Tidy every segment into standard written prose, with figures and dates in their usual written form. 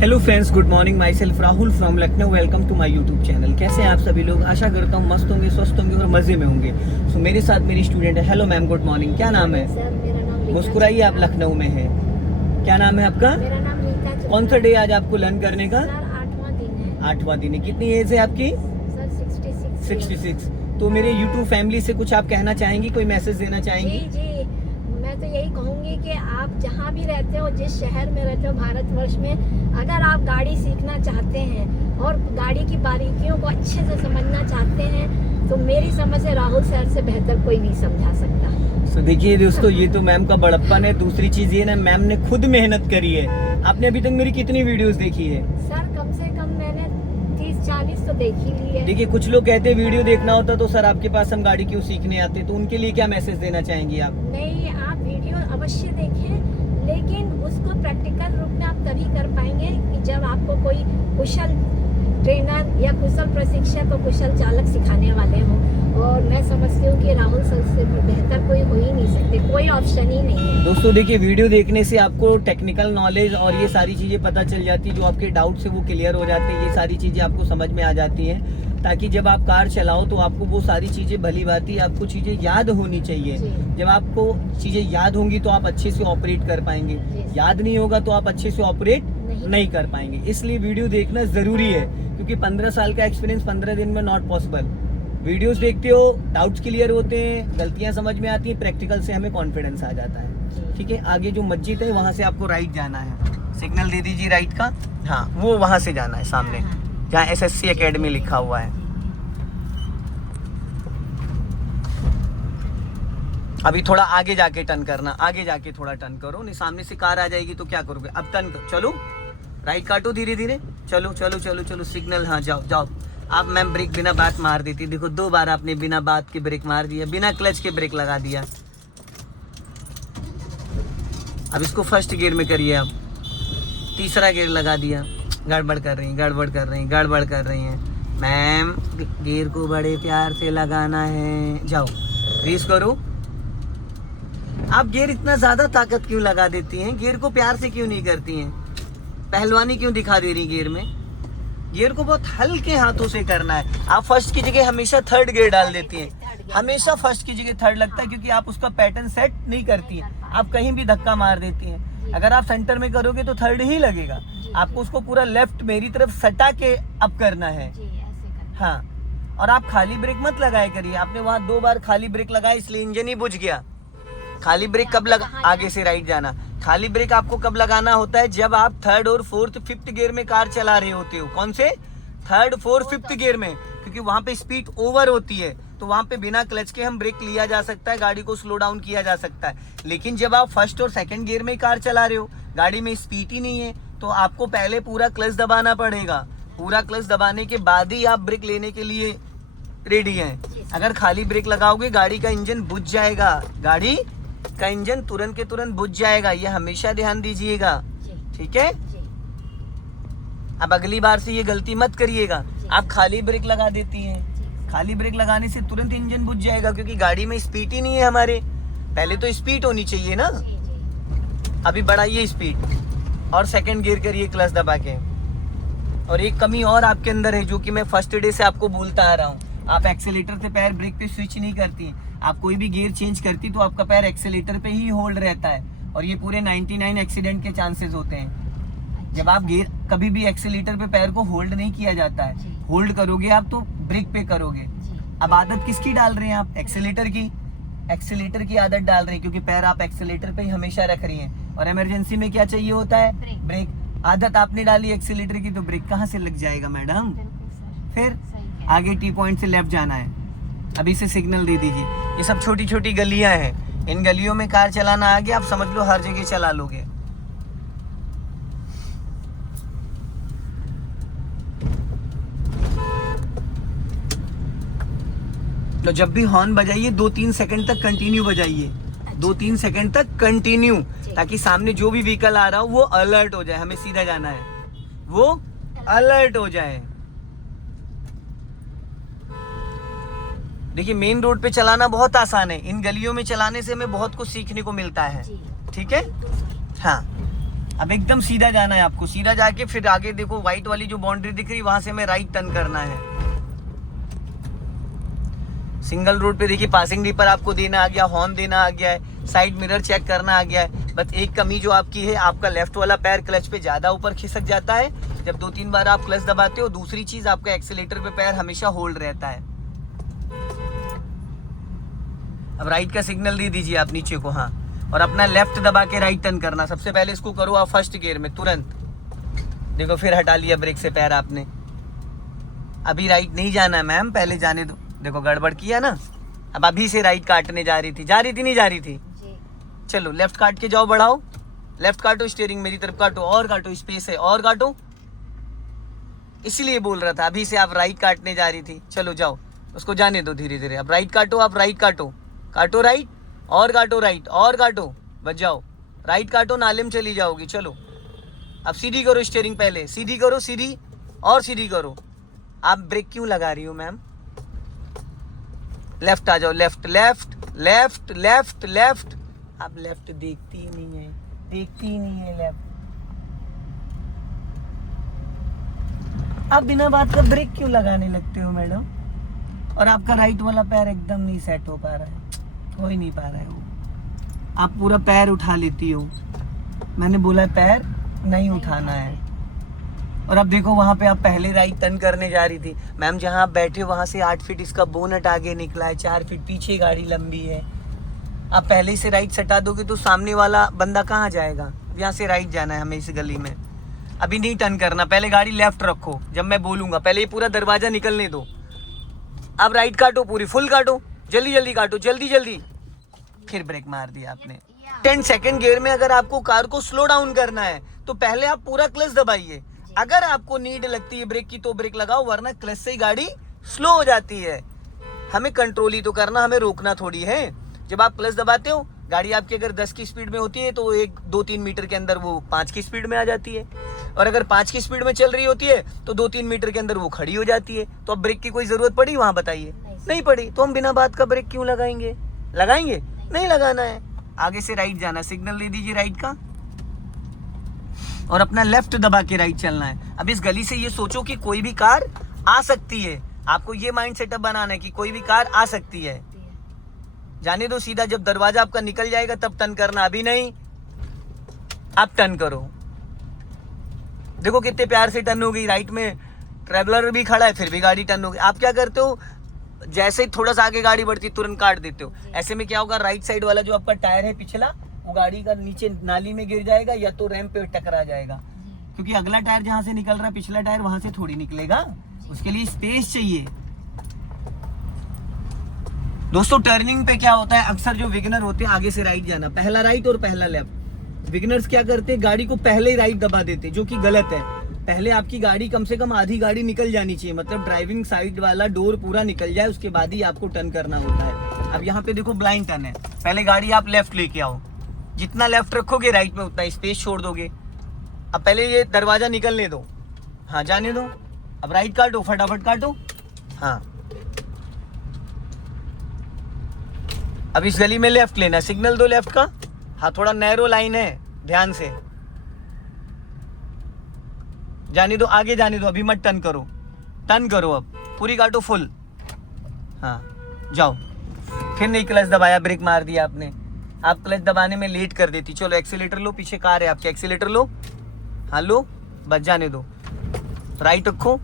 Hello friends, good morning. Myself Rahul from Lucknow. Welcome to my YouTube channel. कैसे हैं आप सभी लोग? आशा करता हूँ मस्त होंगे, स्वस्थ होंगे और मज़े में होंगे। सो मेरे साथ मेरी स्टूडेंट है। Hello ma'am, good morning. क्या नाम है? सर, मेरा नाम मुस्कुराइए, आप लखनऊ में हैं। क्या नाम है आपका? मेरा नाम रीता। कौन सा डे आज आपको लर्न करने का? सर 8वां दिन है। 8वां दिन है। कितनी एज है आपकी? सर 66। 66। तो मेरे यूट्यूब फैमिली से कुछ आप कहना चाहेंगी, कोई मैसेज देना चाहेंगी? जी जी, मैं तो यही कहूँगी कि आप जहाँ भी रहते हो, जिस शहर में रहते हो भारतवर्ष में, अगर आप गाड़ी सीखना चाहते हैं और गाड़ी की बारीकियों को अच्छे से समझना चाहते हैं तो मेरी समझ से राहुल सर से बेहतर कोई नहीं समझा सकता। तो देखिए दोस्तों, ये तो मैम का बड़प्पन है। दूसरी चीज ये ना, मैम ने खुद मेहनत करी है। आपने अभी तक मेरी कितनी वीडियोस देखी है? सर कम से कम मैंने 30-40 तो देख ही ली है। देखिए, कुछ लोग कहते हैं वीडियो देखना होता तो सर आपके पास हम गाड़ी क्यों सीखने आते, तो उनके लिए क्या मैसेज देना चाहेंगी आप? नहीं, आप वीडियो अवश्य देखें, लेकिन उसको प्रैक्टिकल रूप में आप तभी कर पाएंगे कि जब आपको कोई कुशल ट्रेनर या कुशल प्रशिक्षक और कुशल चालक सिखाने वाले हों। और मैं समझती हूँ कि राहुल सर से बेहतर कोई हो ही नहीं सकते, कोई ऑप्शन ही नहीं है। दोस्तों देखिए, वीडियो देखने से आपको टेक्निकल नॉलेज और ये सारी चीज़ें पता चल जाती है। जो आपके डाउट्स है वो क्लियर हो जाते हैं। ये सारी चीज़ें आपको समझ में आ जाती हैं, ताकि जब आप कार चलाओ तो आपको वो सारी चीज़ें भली भांति आपको चीज़ें याद होनी चाहिए। जब आपको चीज़ें याद होंगी तो आप अच्छे से ऑपरेट कर पाएंगे। याद नहीं होगा तो आप अच्छे से ऑपरेट नहीं कर पाएंगे। इसलिए वीडियो देखना ज़रूरी है, क्योंकि 15 साल का एक्सपीरियंस 15 दिन में नॉट पॉसिबल। वीडियोस देखते हो, डाउट्स क्लियर होते हैं, गलतियां समझ में आती हैं, प्रैक्टिकल से हमें कॉन्फिडेंस आ जाता है। ठीक है, आगे जो मस्जिद है वहाँ से आपको राइट जाना है। सिग्नल दे दीजिए राइट का। हाँ, वो वहाँ से जाना है सामने, जहाँ SSC एकेडमी लिखा हुआ है। अभी थोड़ा आगे जाके टर्न करना, आगे जाके थोड़ा टर्न करो, नहीं सामने से कार आ जाएगी तो क्या करोगे? अब टर्न करो, चलो राइट काटो धीरे धीरे, चलो चलो चलो चलो, सिग्नल। हाँ, जाओ जाओ। आप मैम ब्रेक बिना बात मार देती, देखो 2 बार आपने बिना बात के ब्रेक मार दिया, बिना क्लच के ब्रेक लगा दिया। अब इसको फर्स्ट गियर में करिए आप, तीसरा गियर लगा दिया। गड़बड़ कर रही हैं, गड़बड़ कर रही हैं, गड़बड़ कर रही हैं मैम। गियर को बड़े प्यार से लगाना है। जाओ रेस करो। आप गियर इतना ज़्यादा ताकत क्यों लगा देती हैं? गियर को प्यार से क्यों नहीं करती हैं? पहलवानी क्यों दिखा दे रही गियर में? गियर को बहुत हल्के हाथों से करना है। आप फर्स्ट की जगह हमेशा थर्ड गियर डाल देती हैं। हमेशा फर्स्ट की जगह थर्ड लगता है, क्योंकि आप उसका पैटर्न सेट नहीं करती हैं। आप कहीं भी धक्का मार देती हैं। अगर आप सेंटर में करोगे तो थर्ड ही लगेगा। आपको उसको पूरा लेफ्ट मेरी तरफ सटा के अप करना है। हाँ, और आप खाली ब्रेक मत लगाया करिए। आपने वहाँ 2 बार खाली ब्रेक लगाया, इसलिए इंजन ही बुझ गया। खाली ब्रेक कब लगा? आगे से राइट जाना। खाली ब्रेक आपको कब लगाना होता है? जब आप 3rd और 4th 5th गियर में कार चला रहे होते हो। कौन से? 3rd 4th 5th गियर में, क्योंकि वहां पे स्पीड ओवर होती है। तो वहां पे बिना क्लच के हम ब्रेक लिया जा सकता है, गाड़ी को स्लो डाउन किया जा सकता है। लेकिन जब आप 1st और 2nd गियर में कार चला रहे हो, गाड़ी में स्पीड ही नहीं है, तो आपको पहले पूरा क्लच दबाना पड़ेगा। पूरा क्लच दबाने के बाद ही आप ब्रेक लेने के लिए रेडी हैं। अगर खाली ब्रेक लगाओगे, गाड़ी का इंजन बुझ जाएगा। गाड़ी का इंजन तुरंत के तुरंत बुझ जाएगा। ये हमेशा ध्यान दीजिएगा, ठीक है? अब अगली बार से ये गलती मत करिएगा। आप खाली ब्रेक लगा देती हैं। खाली ब्रेक लगाने से तुरंत इंजन बुझ जाएगा, क्योंकि गाड़ी में स्पीड ही नहीं है हमारे। पहले तो स्पीड होनी चाहिए ना। अभी बढ़ाइए स्पीड और 2nd गियर करिए क्लच दबा के। और एक कमी और आपके अंदर है, जो कि मैं फर्स्ट डे से आपको बोलता आ रहा हूँ। आप एक्सेलेटर से पैर ब्रेक पे स्विच नहीं करती। आप कोई भी गियर चेंज करती तो आपका पैर एक्सेलेटर पे ही होल्ड रहता है, और ये पूरे 99 एक्सीडेंट के चांसेस होते हैं। जब आप गियर, कभी भी एक्सेलेटर पे पैर को होल्ड नहीं किया जाता है। होल्ड करोगे आप तो ब्रेक पे करोगे। अब आदत किसकी डाल रहे हैं आप? एक्सेलेटर की। एक्सेलेटर की आदत डाल रहे हैं, क्योंकि पैर आप एक्सेलेटर पे ही हमेशा रख रही हैं। और इमरजेंसी में क्या चाहिए होता है? ब्रेक। आदत आपने डाली एक्सेलेटर की, तो ब्रेक कहाँ से लग जाएगा मैडम? फिर आगे टी पॉइंट से लेफ्ट जाना है। अभी से सिग्नल दे दीजिए। ये सब छोटी छोटी गलियां हैं। इन गलियों में कार चलाना आ गया, आप समझ लो हर जगह चला लोगे। तो जब भी हॉर्न बजाइए 2-3 सेकंड तक कंटिन्यू बजाइए। 2-3 सेकंड तक कंटिन्यू, ताकि सामने जो भी व्हीकल आ रहा हो वो अलर्ट हो जाए। हमें सीधा जाना है, वो अलर्ट हो जाए। देखिए, मेन रोड पे चलाना बहुत आसान है। इन गलियों में चलाने से हमें बहुत कुछ सीखने को मिलता है। ठीक है? हाँ, अब एकदम सीधा जाना है आपको, सीधा जाके फिर आगे देखो व्हाइट वाली जो बाउंड्री दिख रही, वहां से हमें राइट टर्न करना है। सिंगल रोड पे देखिए पासिंग डी पर आपको देना आ गया, हॉर्न देना आ गया है, साइड मिरर चेक करना आ गया है। बस एक कमी जो आपकी है, आपका लेफ्ट वाला पैर क्लच पे ज्यादा ऊपर खिसक जाता है जब 2-3 बार आप क्लच दबाते हो। दूसरी चीज, आपका एक्सीलेटर पे पैर हमेशा होल्ड रहता है। अब राइट का सिग्नल दे दीजिए आप नीचे को, हाँ, और अपना लेफ्ट दबा के राइट टर्न करना। सबसे पहले इसको करो आप फर्स्ट गियर में तुरंत। देखो फिर हटा लिया ब्रेक से पैर आपने। अभी राइट नहीं जाना है मैम, पहले जाने दो। देखो गड़बड़ किया ना। अब अभी से राइट काटने जा रही थी नहीं जा रही थी जी। चलो लेफ्ट काट के जाओ, बढ़ाओ, लेफ्ट काटो, स्टीयरिंग मेरी तरफ काटो, और काटो, स्पेस है, और काटो। इसलिए बोल रहा था अभी से आप राइट काटने जा रही थी। चलो जाओ, उसको जाने दो धीरे धीरे। अब राइट काटो, आप राइट काटो, काटो राइट, और काटो राइट, और काटो, बच जाओ। राइट काटो, नाले में चली जाओगी। चलो अब सीधी करो स्टीयरिंग, पहले सीधी करो, सीधी और सीधी करो। आप ब्रेक क्यों लगा रही हो मैम? लेफ्ट आ जाओ, left left left left left. आप लेफ्ट देखती ही नहीं है, देखती ही नहीं है लेफ्ट। आप बिना बात का ब्रेक क्यों लगाने लगते हो मैडम? और आपका राइट वाला पैर एकदम नहीं सेट हो पा रहा है, हो ही नहीं पा रहा है वो। आप पूरा पैर उठा लेती हो, मैंने बोला पैर नहीं उठाना है। और अब देखो वहां पे आप पहले राइट टर्न करने जा रही थी मैम, जहां आप बैठे हो वहां से 8 फीट इसका बोनट आगे निकला है, 4 फीट पीछे गाड़ी लंबी है। आप पहले से राइट सटा दोगे तो सामने वाला बंदा कहाँ जाएगा? यहाँ से राइट जाना है हमें इस गली में। अभी नहीं टर्न करना, पहले गाड़ी लेफ्ट रखो जब मैं बोलूंगा, पहले ये पूरा दरवाजा निकलने दो। अब राइट काटो, पूरी फुल काटो, जल्दी जल्दी काटो, जल्दी जल्दी। फिर ब्रेक मार दिया आपने। 10 सेकंड गियर में अगर आपको कार को स्लो डाउन करना है तो पहले आप पूरा क्लच दबाइए। अगर आपको नीड लगती है ब्रेक की तो ब्रेक लगाओ, वरना क्लच से ही गाड़ी स्लो हो जाती है। हमें कंट्रोल ही तो करना, हमें रोकना थोड़ी है। जब आप क्लच दबाते हो, गाड़ी आपकी अगर 10 की स्पीड में होती है तो 1-2-3 मीटर के अंदर वो 5 की स्पीड में आ जाती है, और अगर 5 की स्पीड में चल रही होती है तो 2-3 मीटर के अंदर वो खड़ी हो जाती है। तो अब ब्रेक की कोई जरूरत पड़ी वहां? बताइए, नहीं पड़ी। तो हम बिना बात का ब्रेक क्यों लगाएंगे? लगाएंगे नहीं, लगाना है। आगे से राइट जाना, सिग्नल दे दीजिए राइट का, और अपना लेफ्ट दबा के राइट चलना है। अब इस गली से ये सोचो कि कोई भी कार आ सकती है, आपको ये माइंड सेटअप बनाना है कि कोई भी कार आ सकती है। जाने दो सीधा, जब दरवाजा आपका निकल जाएगा तब टर्न करना, अभी नहीं। आप टर्न करो, देखो कितने प्यार से टर्न हो गई। राइट में ट्रैवलर भी खड़ा है फिर भी गाड़ी टर्न हो गई। आप क्या करते हो, जैसे ही थोड़ा सा आगे गाड़ी बढ़ती तुरंत काट देते हो। ऐसे में क्या होगा, राइट साइड वाला जो आपका टायर है पिछला, वो गाड़ी का नीचे नाली में गिर जाएगा या तो रैंप पे टकरा जाएगा, क्योंकि अगला टायर जहां से निकल रहा है पिछला टायर वहां से थोड़ी निकलेगा, उसके लिए स्पेस चाहिए। दोस्तों टर्निंग पे क्या होता है, अक्सर जो विगनर होते हैं आगे से राइट जाना, पहला राइट और पहला लेफ्ट। विगनर्स क्या करते हैं, गाड़ी को पहले ही राइट दबा देते, जो कि गलत है। पहले आपकी गाड़ी कम से कम आधी गाड़ी निकल जानी चाहिए, मतलब ड्राइविंग साइड वाला डोर पूरा निकल जाए, उसके बाद ही आपको टर्न करना होता है। अब यहाँ पे देखो ब्लाइंड टर्न है, पहले गाड़ी आप लेफ्ट लेके आओ, जितना लेफ्ट रखोगे राइट में उतना स्पेस छोड़ दोगे। अब पहले ये दरवाजा निकलने दो, हाँ जाने दो। अब राइट काटो, फटाफट काटो, हाँ। अब इस गली में लेफ्ट लेना, सिग्नल दो लेफ्ट का, हाँ थोड़ा नैरो लाइन है, ध्यान से जाने दो, आगे जाने दो, अभी मत टर्न करो, टर्न करो, अब पूरी काटो फुल, हाँ जाओ। फिर नहीं क्लच दबाया, ब्रेक मार दिया आपने। आप क्लच दबाने में लेट कर देती। चलो एक्सीलेटर लो, पीछे कार है आपके, एक्सीलेटर लो, हाँ लो, बच जाने दो, राइट रखो,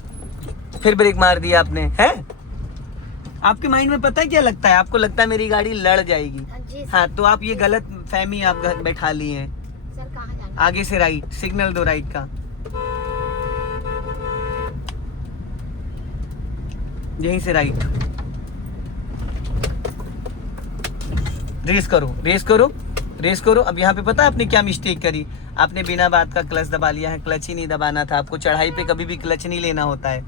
फिर ब्रेक मार दिया आपने। है आपके माइंड में पता है क्या लगता है, आपको लगता है मेरी गाड़ी लड़ जाएगी, हाँ तो आप ये गलत फहमी आप घर बैठा ली है। सर कहाँ जाना? आगे से राइट, सिग्नल दो राइट का, यहीं से राइट, रेस करो रेस करो रेस करो। अब यहाँ पे पता है आपने क्या मिस्टेक करी, आपने बिना बात का क्लच दबा लिया है, क्लच ही नहीं दबाना था आपको। चढ़ाई पे कभी भी क्लच नहीं लेना होता है,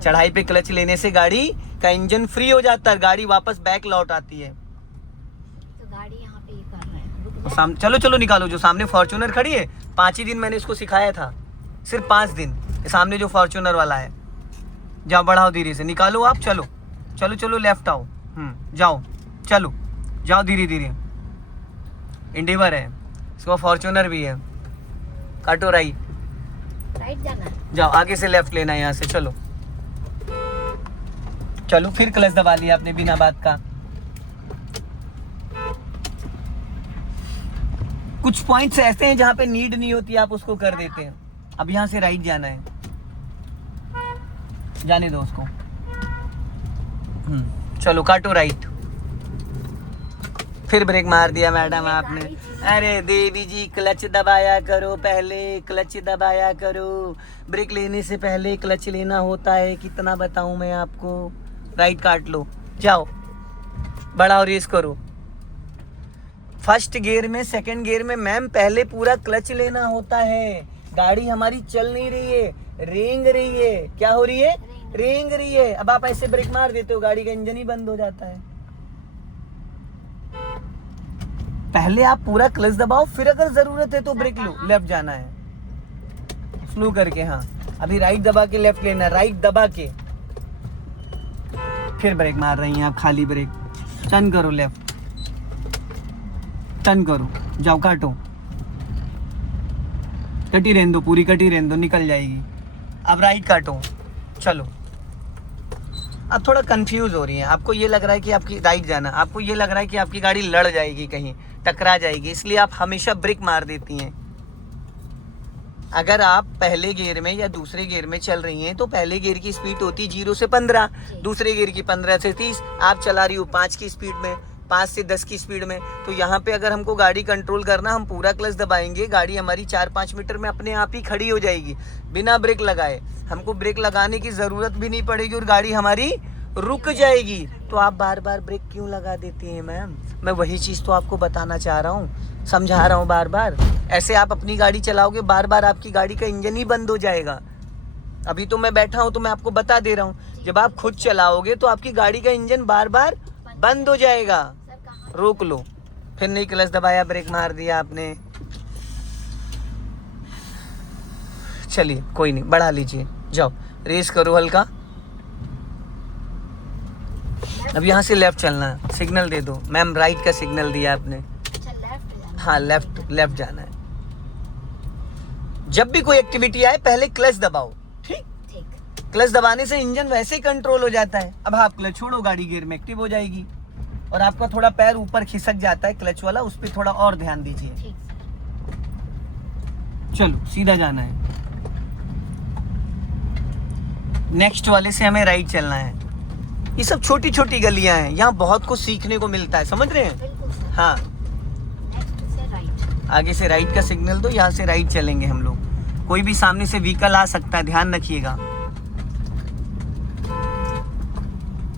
चढ़ाई पे क्लच लेने से गाड़ी का इंजन फ्री हो जाता है, गाड़ी वापस बैक लौट आती है। तो गाड़ी यहाँ पे ये कर रहा है, चलो चलो निकालो, जो सामने फॉर्च्यूनर खड़ी है, 5 ही दिन मैंने इसको सिखाया था, सिर्फ 5 दिन। सामने जो फॉर्च्यूनर वाला है, जाओ बढ़ाओ धीरे से, निकालो आप, चलो चलो चलो लेफ्ट आओ, जाओ चलो जाओ धीरे धीरे। इंडिवर है, इसको फॉर्च्यूनर भी है, काटो राइट। राइट जाना है। जाओ, आगे से लेफ्ट लेना है यहाँ से। चलो चलो, फिर क्लच दबा लिया आपने बिना बात का। कुछ पॉइंट्स ऐसे हैं जहाँ पे नीड नहीं होती, आप उसको कर देते हैं। अब यहाँ से राइट जाना है, जाने दो उसको। चलो काटो राइट। फिर ब्रेक मार दिया मैडम आपने। अरे देवी जी, क्लच दबाया करो पहले, क्लच दबाया करो। ब्रेक लेने से पहले क्लच लेना होता है, कितना बताऊं मैं आपको। राइट काट लो, जाओ बढ़ाओ, रेस करो। फर्स्ट गियर में, सेकंड गियर में मैम पहले पूरा क्लच लेना होता है। गाड़ी हमारी चल नहीं रही है, रेंग रही है। क्या हो रही है? रेंग रही है। अब आप ऐसे ब्रेक मार देते हो, गाड़ी का इंजन ही बंद हो जाता है। पहले आप पूरा क्लच दबाओ, फिर अगर जरूरत है तो ब्रेक लो। लेफ्ट जाना है स्लो करके। हाँ, अभी राइट दबा के लेफ्ट लेना, राइट दबा के फिर ब्रेक मार रही हैं आप, खाली ब्रेक। टर्न करो लेफ्ट, टर्न करो, जाओ काटो। कटी रहने दो, पूरी कटी रहने दो, निकल जाएगी। अब राइट काटो, चलो। अब थोड़ा कंफ्यूज हो रही है, आपको ये लग रहा है कि आपकी राइट जाना, आपको ये लग रहा है कि आपकी गाड़ी लड़ जाएगी, कहीं टकरा जाएगी, इसलिए आप हमेशा ब्रेक मार देती हैं। अगर आप पहले गियर में या दूसरे गियर में चल रही हैं तो पहले गियर की स्पीड होती 0 से 15, दूसरे गियर की 15 से 30। आप चला रही हो 5 की स्पीड में, 5 से 10 की स्पीड में। तो यहाँ पे अगर हमको गाड़ी कंट्रोल करना, हम पूरा क्लच दबाएंगे, गाड़ी हमारी 4-5 मीटर में अपने आप ही खड़ी हो जाएगी बिना ब्रेक लगाए। हमको ब्रेक लगाने की ज़रूरत भी नहीं पड़ेगी और गाड़ी हमारी रुक जाएगी। तो आप बार बार ब्रेक क्यों लगा देती हैं मैम? मैं वही चीज़ तो आपको बताना चाह रहा हूँ, समझा रहा हूँ बार बार। ऐसे आप अपनी गाड़ी चलाओगे, बार बार आपकी गाड़ी का इंजन ही बंद हो जाएगा। अभी तो मैं बैठा हूँ तो मैं आपको बता दे रहा हूँ, जब आप खुद चलाओगे तो आपकी गाड़ी का इंजन बार बार बंद हो जाएगा। रोक लो, फिर नहीं क्लच दबाया, ब्रेक मार दिया आपने। चलिए कोई नहीं, बढ़ा लीजिए, जाओ रेस करो हल्का। अब यहाँ से लेफ्ट चलना है, सिग्नल दे दो मैम। राइट का सिग्नल दिया आपने। हाँ, लेफ्ट जाना है। जब भी कोई एक्टिविटी आए पहले क्लच दबाओ, ठीक? क्लच दबाने से इंजन वैसे ही कंट्रोल हो जाता है। अब आप क्लच छोड़ो, गाड़ी गियर में एक्टिव हो जाएगी। और आपका थोड़ा पैर ऊपर खिसक जाता है क्लच वाला, उस पर थोड़ा और ध्यान दीजिए। चलो सीधा जाना है। नेक्स्ट वाले से हमें राइट चलना है। ये सब छोटी छोटी गलियां हैं, यहाँ बहुत कुछ सीखने को मिलता है, समझ रहे हैं? हाँ, आगे से राइट का सिग्नल दो, यहाँ से राइट चलेंगे हम लोग। कोई भी सामने से व्हीकल आ सकता है, ध्यान रखिएगा।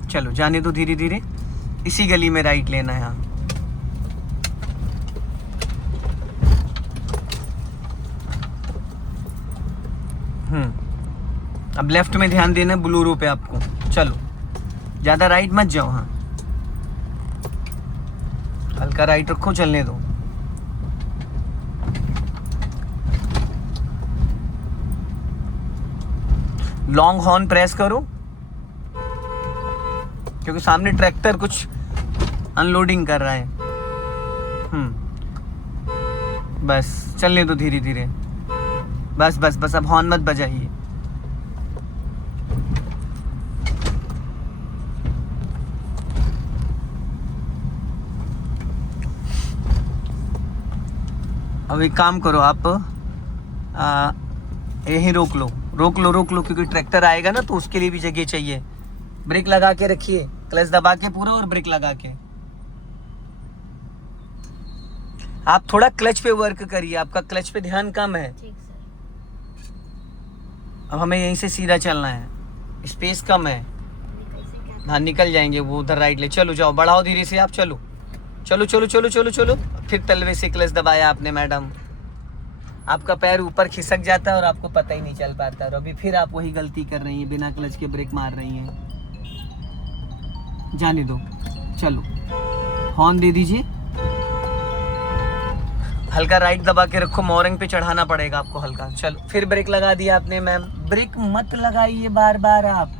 चलो जाने दो धीरे धीरे, इसी गली में राइट लेना है। यहाँ अब लेफ्ट में ध्यान देना है, ब्लूरो पे आपको। चलो ज्यादा राइट मत जाओ, हाँ हल्का राइट रखो, चलने दो। लॉन्ग हॉर्न प्रेस करो, क्योंकि सामने ट्रैक्टर कुछ अनलोडिंग कर रहा है। बस चलने दो धीरे धीरे, बस बस बस। अब हॉर्न मत बजाइए। अब एक काम करो, आप यहीं रोक लो, क्योंकि ट्रैक्टर आएगा ना तो उसके लिए भी जगह चाहिए। ब्रेक लगा के रखिए, क्लच दबा के पूरा और ब्रेक लगा के। आप थोड़ा क्लच पे वर्क करिए, आपका क्लच पे ध्यान कम है। अब हमें यहीं से सीधा चलना है, स्पेस कम है। हाँ निकल जाएंगे वो उधर, राइट ले। चलो जाओ, बढ़ाओ धीरे से आप, चलो चलो चलो चलो चलो चलो। फिर तलवे से क्लच दबाया आपने मैडम, आपका पैर ऊपर खिसक जाता है और आपको पता ही नहीं चल पाता। और अभी फिर आप वही गलती कर रही हैं, बिना क्लच के ब्रेक मार रही हैं। जाने दो, चलो हॉर्न दे दीजिए, हल्का राइट दबा के रखो, मोरिंग पे चढ़ाना पड़ेगा आपको हल्का। चलो फिर ब्रेक लगा दिया आपने मैम। ब्रेक मत लगाइए बार बार, आप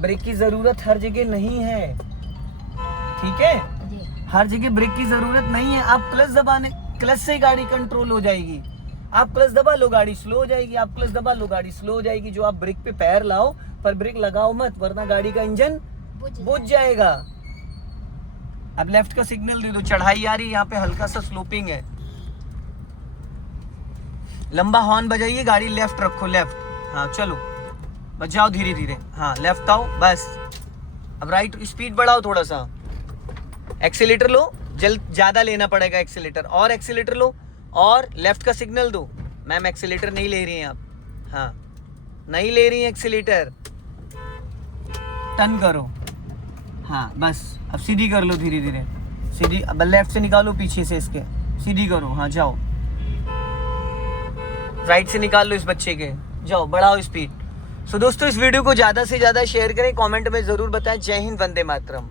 ब्रेक की जरूरत हर जगह नहीं है, ठीक है? हर जगह ब्रेक की जरूरत नहीं है। आप क्लच दबाने, क्लच से गाड़ी कंट्रोल हो जाएगी। आप क्लच दबा लो गाड़ी स्लो हो जाएगी, आप क्लच दबा लो गाड़ी स्लो हो जाएगी। जो आप ब्रेक पे पैर लाओ पर ब्रेक लगाओ मत, वरना गाड़ी का इंजन बुझ जाएगा। अब लेफ्ट का सिग्नल दे दो, चढ़ाई आ रही है, यहाँ पे हल्का सा स्लोपिंग है, लंबा हॉर्न बजाइए, गाड़ी लेफ्ट रखो, लेफ्ट। हाँ चलो बजाओ धीरे धीरे, हाँ लेफ्ट आओ बस। अब राइट स्पीड बढ़ाओ थोड़ा सा, एक्सीलेटर लो, ज्यादा लेना पड़ेगा एक्सीलेटर, और एक्सीलेटर लो और लेफ्ट का सिग्नल दो। मैम एक्सीलेटर नहीं ले रही हैं आप, हाँ नहीं ले रही हैं एक्सीलेटर, टर्न करो, हाँ बस। अब सीधी कर लो धीरे धीरे, सीधी। अब लेफ्ट से निकालो पीछे से इसके, सीधी करो, हाँ जाओ। राइट से निकाल लो इस बच्चे के, जाओ बढ़ाओ स्पीड। सो दोस्तों इस वीडियो को ज़्यादा से ज़्यादा शेयर करें, कमेंट में ज़रूर बताएं। जय हिंद, वंदे मातरम।